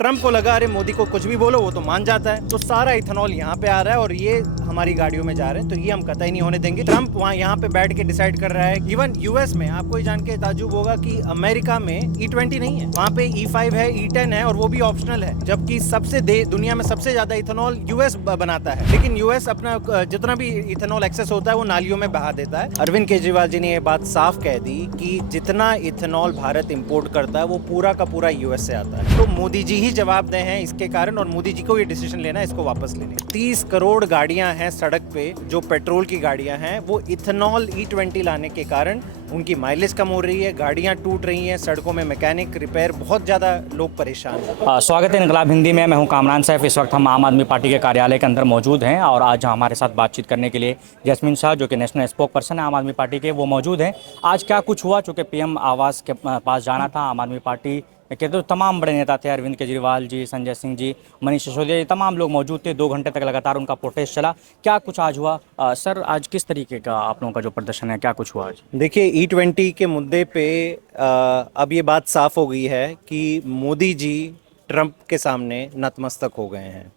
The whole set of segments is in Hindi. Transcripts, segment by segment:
ट्रम्प को लगा अरे मोदी को कुछ भी बोलो वो तो मान जाता है, तो सारा इथेनॉल यहाँ पे आ रहा है और ये हमारी गाड़ियों में जा रहे हैं, तो ये हम कतई नहीं होने देंगे। ट्रम्प वहाँ यहाँ पे बैठ के डिसाइड कर रहा है। इवन यूएस में आपको ये जान के ताजुब होगा कि अमेरिका में E20 नहीं है, वहाँ पे E5 है, E10 है और वो भी ऑप्शनल है, जबकि दुनिया में सबसे ज्यादा इथेनॉल यूएस बनाता है। लेकिन यूएस अपना जितना भी इथेनॉल एक्सेस होता है वो नालियों में बहा देता है। अरविंद केजरीवाल जी ने ये बात साफ कह दी कि जितना इथेनॉल भारत इंपोर्ट करता है वो पूरा का पूरा यूएस से आता है। तो मोदी जी ही जवाबदेह हैं इसके कारण, और मोदी जी को ये डिसीजन लेना है इसको वापस लेने। 30 करोड़ गाड़ियां हैं सड़क पे जो पेट्रोल की गाड़ियां हैं, वो इथेनॉल E20 लाने के कारण उनकी माइलेज कम हो रही है, गाड़ियां टूट रही हैं, सड़कों में मैकेनिक रिपेयर, बहुत ज़्यादा लोग परेशान हैं। स्वागत है इनकलाब हिंदी में। मैं हूं कामरान सैफ। इस वक्त हम आम आदमी पार्टी के कार्यालय के अंदर मौजूद हैं और आज हमारे साथ बातचीत करने के लिए जैस्मिन शाह, जो कि नेशनल स्पोक पर्सन है आम आदमी पार्टी के, वो मौजूद हैं। आज क्या कुछ हुआ, चूँकि PM आवास के पास जाना था आम आदमी पार्टी के, तो तमाम बड़े नेता थे, अरविंद केजरीवाल जी, संजय सिंह जी, मनीष सिसोदिया जी, तमाम लोग मौजूद थे। 2 घंटे तक लगातार उनका प्रोटेस्ट चला। क्या कुछ आज हुआ? सर, आज किस तरीके का आप लोगों का जो प्रदर्शन है, क्या कुछ हुआ आज? देखिए, E20 के मुद्दे पे अब ये बात साफ हो गई है कि मोदी जी ट्रंप के सामने नतमस्तक हो गए हैं।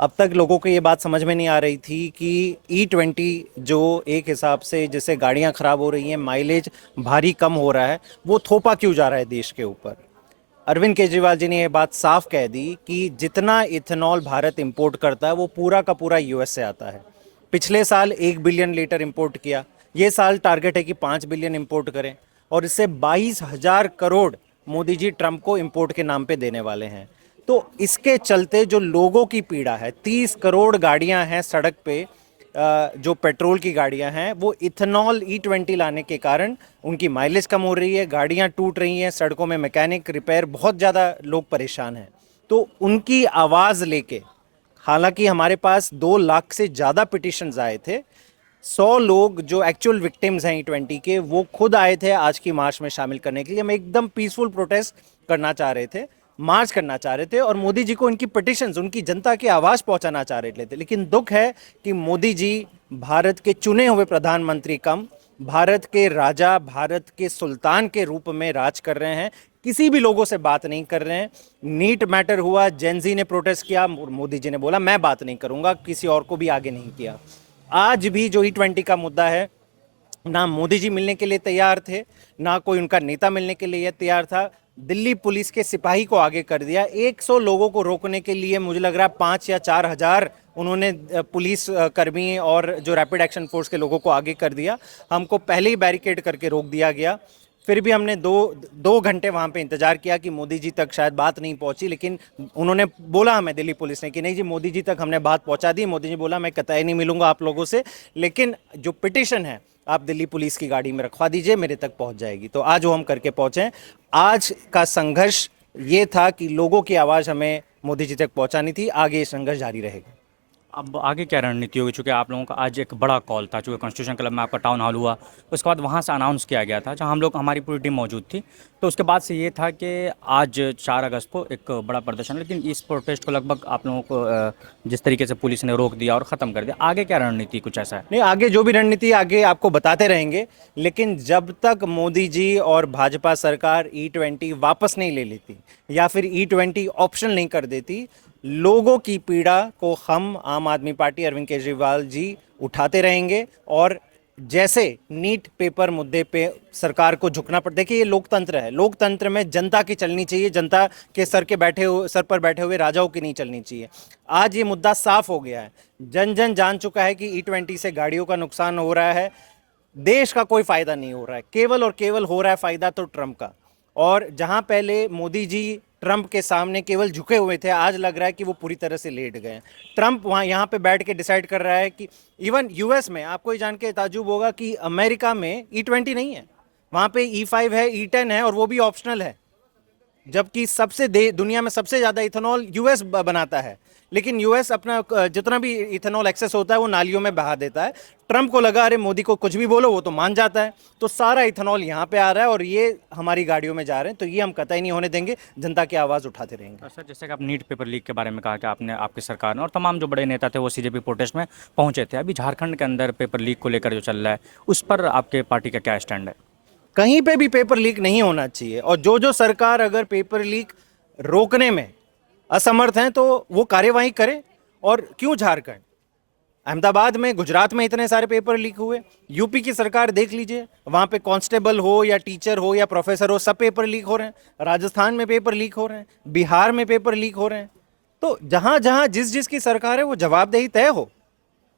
अब तक लोगों को ये बात समझ में नहीं आ रही थी कि E20 जो एक हिसाब से जिससे गाड़ियां खराब हो रही हैं, माइलेज भारी कम हो रहा है, वो थोपा क्यों जा रहा है देश के ऊपर। अरविंद केजरीवाल जी ने ये बात साफ कह दी कि जितना इथेनॉल भारत इंपोर्ट करता है वो पूरा का पूरा यूएस से आता है। पिछले साल 1 बिलियन लीटर इंपोर्ट किया, ये साल टारगेट है कि 5 बिलियन इंपोर्ट करें, और इससे 22,000 करोड़ मोदी जी ट्रंप को इंपोर्ट के नाम पे देने वाले हैं। तो इसके चलते जो लोगों की पीड़ा है, 30 करोड़ गाड़ियां हैं सड़क पे जो पेट्रोल की गाड़ियां हैं, वो इथेनॉल E20 लाने के कारण उनकी माइलेज कम हो रही है, गाड़ियां टूट रही हैं, सड़कों में मैकेनिक रिपेयर, बहुत ज़्यादा लोग परेशान हैं। तो उनकी आवाज़ लेके, हालांकि हमारे पास 2 लाख से ज़्यादा पिटिशंस आए थे, 100 लोग जो एक्चुअल विक्टिम्स हैं E20 के, वो खुद आए थे आज की मार्च में शामिल करने के लिए। हम एकदम पीसफुल प्रोटेस्ट करना चाह रहे थे, मार्च करना चाह रहे थे और मोदी जी को उनकी पिटिशंस, उनकी जनता की आवाज़ पहुंचाना चाह रहे थे। लेकिन दुख है कि मोदी जी भारत के चुने हुए प्रधानमंत्री कम, भारत के राजा, भारत के सुल्तान के रूप में राज कर रहे हैं, किसी भी लोगों से बात नहीं कर रहे हैं। नीट मैटर हुआ, जेनजी ने प्रोटेस्ट किया, मोदी जी ने बोला मैं बात नहीं करूंगा, किसी और को भी आगे नहीं किया। आज भी जो E20 का मुद्दा है, ना मोदी जी मिलने के लिए तैयार थे, ना कोई उनका नेता मिलने के लिए तैयार था। दिल्ली पुलिस के सिपाही को आगे कर दिया। 100 लोगों को रोकने के लिए मुझे लग रहा है 5 या 4 हज़ार उन्होंने पुलिस कर्मी और जो रैपिड एक्शन फोर्स के लोगों को आगे कर दिया। हमको पहले ही बैरिकेड करके रोक दिया गया। फिर भी हमने दो घंटे वहाँ पे इंतजार किया कि मोदी जी तक शायद बात नहीं पहुँची, लेकिन उन्होंने बोला हमें, दिल्ली पुलिस ने, कि नहीं जी मोदी जी तक हमने बात पहुँचा दी। मोदी जी बोला मैं कतई नहीं मिलूंगा आप लोगों से, लेकिन जो पिटिशन है आप दिल्ली पुलिस की गाड़ी में रखवा दीजिए, मेरे तक पहुंच जाएगी। तो आज वो हम करके पहुंचे। आज का संघर्ष ये था कि लोगों की आवाज़ हमें मोदी जी तक पहुंचानी थी। आगे ये संघर्ष जारी रहेगा। अब आगे क्या रणनीति होगी? चूँकि आप लोगों का आज एक बड़ा कॉल था, चूँकि कॉन्स्टिट्यूशन क्लब में आपका टाउन हॉल हुआ, उसके बाद वहाँ से अनाउंस किया गया था, जहाँ हमारी पूरी टीम मौजूद थी। तो उसके बाद से ये था कि आज 4 अगस्त को एक बड़ा प्रदर्शन, लेकिन इस प्रोटेस्ट को लगभग आप लोगों को जिस तरीके से पुलिस ने रोक दिया और ख़त्म कर दिया, आगे क्या रणनीति कुछ ऐसा है? नहीं, आगे जो भी रणनीति आगे आपको बताते रहेंगे, लेकिन जब तक मोदी जी और भाजपा सरकार E20 वापस नहीं ले लेती या फिर E20 ऑप्शन नहीं कर देती, लोगों की पीड़ा को हम आम आदमी पार्टी, अरविंद केजरीवाल जी उठाते रहेंगे। और जैसे नीट पेपर मुद्दे पे सरकार को झुकना पड़, देखिए ये लोकतंत्र है, लोकतंत्र में जनता की चलनी चाहिए, जनता के सर पर बैठे हुए राजाओं की नहीं चलनी चाहिए। आज ये मुद्दा साफ हो गया है, जन जन जान चुका है कि E20 से गाड़ियों का नुकसान हो रहा है, देश का कोई फायदा नहीं हो रहा है, केवल और केवल हो रहा है फायदा तो ट्रंप का। और जहां पहले मोदी जी ट्रंप के सामने केवल झुके हुए थे, आज लग रहा है कि वो पूरी तरह से लेट गए। ट्रंप वहाँ यहाँ पे बैठ के डिसाइड कर रहा है कि इवन यूएस में आपको ये जान के ताजुब होगा कि अमेरिका में E20 नहीं है, वहाँ पे E5 है, E10 है और वो भी ऑप्शनल है, जबकि दुनिया में सबसे ज़्यादा इथेनॉल यूएस बनाता है। लेकिन यूएस अपना जितना भी इथेनॉल एक्सेस होता है वो नालियों में बहा देता है। ट्रंप को लगा अरे मोदी को कुछ भी बोलो वो तो मान जाता है, तो सारा इथेनॉल यहाँ पे आ रहा है और ये हमारी गाड़ियों में जा रहे हैं, तो ये हम कतई नहीं होने देंगे, जनता की आवाज़ उठाते रहेंगे। सर, जैसे कि आप नीट पेपर लीक के बारे में कहा कि आपने, आपकी सरकार ने और तमाम जो बड़े नेता थे वो CJP प्रोटेस्ट में पहुंचे थे। अभी झारखंड के अंदर पेपर लीक को लेकर जो चल रहा है, उस पर आपके पार्टी का क्या स्टैंड है? कहीं पे भी पेपर लीक नहीं होना चाहिए, और जो सरकार अगर पेपर लीक रोकने में असमर्थ हैं तो वो कार्यवाही करें। और क्यों झारखंड, अहमदाबाद में, गुजरात में इतने सारे पेपर लीक हुए, यूपी की सरकार देख लीजिए, वहाँ पे कांस्टेबल हो या टीचर हो या प्रोफेसर हो, सब पेपर लीक हो रहे हैं। राजस्थान में पेपर लीक हो रहे हैं, बिहार में पेपर लीक हो रहे हैं। तो जहाँ जहाँ जिस जिस की सरकार है वो जवाबदेही तय हो।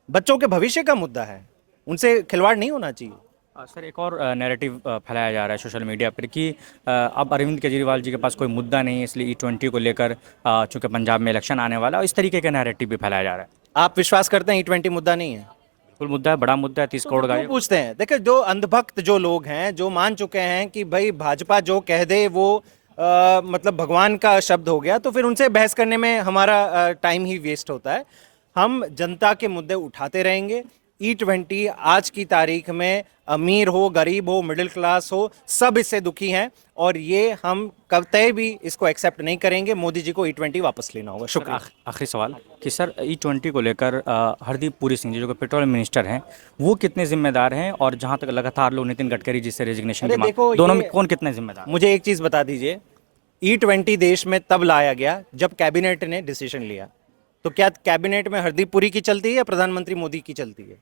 बच्चों के भविष्य का मुद्दा है, उनसे खिलवाड़ नहीं होना चाहिए। सर एक और नैरेटिव फैलाया जा रहा है सोशल मीडिया पर कि अब अरविंद केजरीवाल जी के पास कोई मुद्दा नहीं है, इसलिए E20 को लेकर चूंकि पंजाब में इलेक्शन आने वाला है, इस तरीके का नैरेटिव भी फैलाया जा रहा है। आप विश्वास करते हैं E20 मुद्दा नहीं है? बिल्कुल मुद्दा है, बड़ा मुद्दा है, 30 करोड़ का क्यों पूछते हैं? देखिए, जो अंधभक्त जो लोग हैं, जो मान चुके हैं कि भाई भाजपा जो कह दे वो मतलब भगवान का शब्द हो गया, तो फिर उनसे बहस करने में हमारा टाइम ही वेस्ट होता है। हम जनता के मुद्दे उठाते रहेंगे। E20 आज की तारीख में अमीर हो, गरीब हो, मिडिल क्लास हो, सब इससे दुखी हैं और ये हम कतई भी इसको एक्सेप्ट नहीं करेंगे। मोदी जी को E20 वापस लेना होगा। शुक्रिया। आखिरी सवाल कि सर E20 को लेकर हरदीप पुरी सिंह जी जो कि पेट्रोलियम मिनिस्टर हैं, वो कितने जिम्मेदार हैं, और जहां तक लगातार लोग नितिन गडकरी जी से रेजिग्नेशन की अरे मांग, देखो, दोनों ये में कौन कितने जिम्मेदार? मुझे एक चीज़ बता दीजिए, E20 देश में तब लाया गया जब कैबिनेट ने डिसीजन लिया। तो क्या कैबिनेट में हरदीप पुरी की चलती है या प्रधानमंत्री मोदी की चलती है?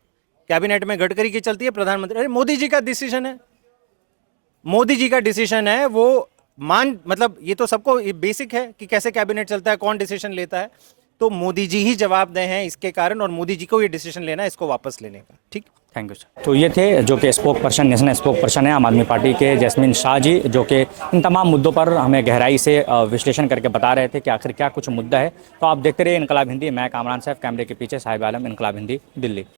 कैबिनेट में गडकरी की चलती है, प्रधानमंत्री, अरे मोदी जी का डिसीजन है। मोदी जी का डिसीजन है वो। मतलब ये तो सबको बेसिक है कि कैसे कैबिनेट चलता है, कौन डिसीजन लेता है। तो मोदी जी ही जवाबदेह हैं इसके कारण, और मोदी जी को ये डिसीजन लेना है इसको वापस लेने का। ठीक, थैंक यू सर। तो ये थे जो कि spoke person, national spoke person है आम आदमी पार्टी के जैस्मिन शाह जी, जो कि इन तमाम मुद्दों पर हमें गहराई से विश्लेषण करके बता रहे थे कि आखिर क्या कुछ मुद्दा है। तो आप देखते रहिए इनकलाब हिंदी। मैं कामरान सैफ, कैमरे के पीछे साहिब आलम, इनकलाब हिंदी, दिल्ली।